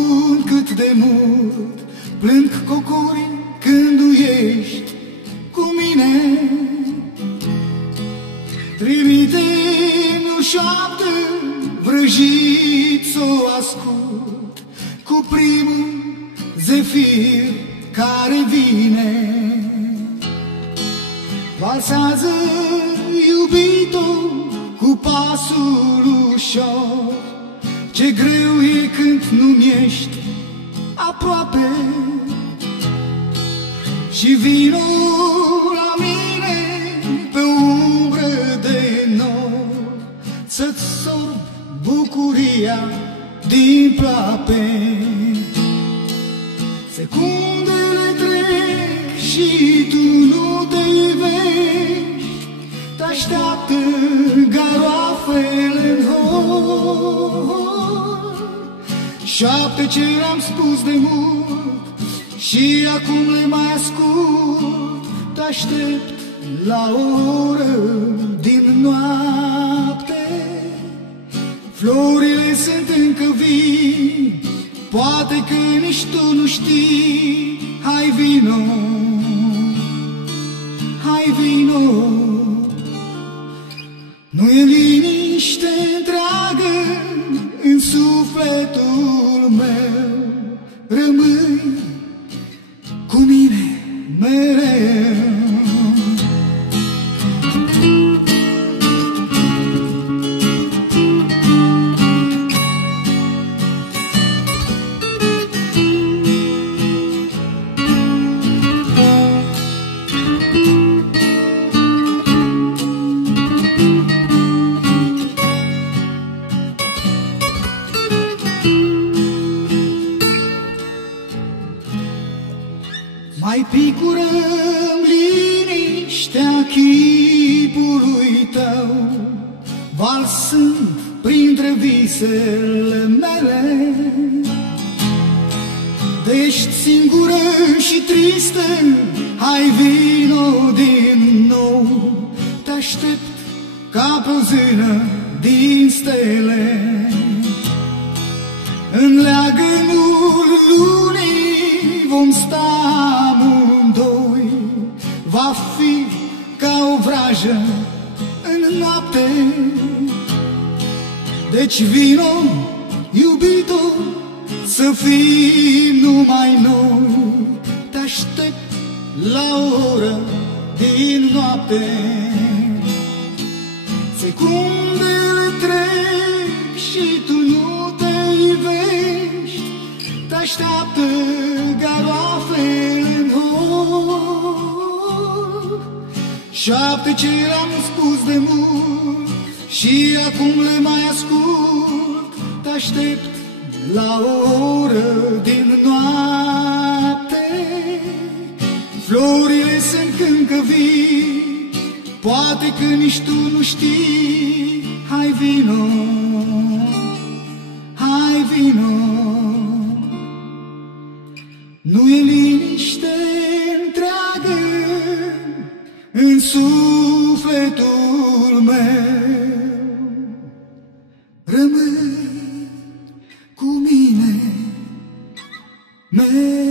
spun cât de mult plâng cocorii când nu ești cu mine. Trimite-mi o șoaptă vrăjit să o ascult cu primul zefir care vine. Valsează, iubito, cu pasul ușor, ce greu e când nu-mi ești aproape. Și vino la mine pe umbră de nor, să-ți sorb bucuria din ploape. Secundele trec și tu nu te ivești, te-așteaptă garoafele-n hor. Șapte ce le-am spus de mult și acum le mai ascult, te-aștept la o oră din noapte. Florile sunt încă vii, poate că nici tu nu știi. Hai vino, hai vino. Nu e liniște întreagă în sufletul meu, rămâi cu mine mereu. Mai picurăm liniștea chipului tău, valsând printre visele mele. De-ești singură și tristă, hai vino din nou, te-aștept ca pe o zână din stele. În leagănul lunii vom sta amândoi, va fi ca o vrajă în noapte. Deci vino, iubito, să fim numai noi, te-aștept la o oră din noapte. Secundele trec și tu nu te ivești, te-așteaptă garoafele în hor. Șapte ce le-am spus de mult și acum le mai ascult, te-aștept la o oră din noapte. Florile sunt încă vii, poate că nici tu nu știi. Hai vino, hai vino. Nu e liniște întreagă în sufletul meu, rămâi cu mine mereu.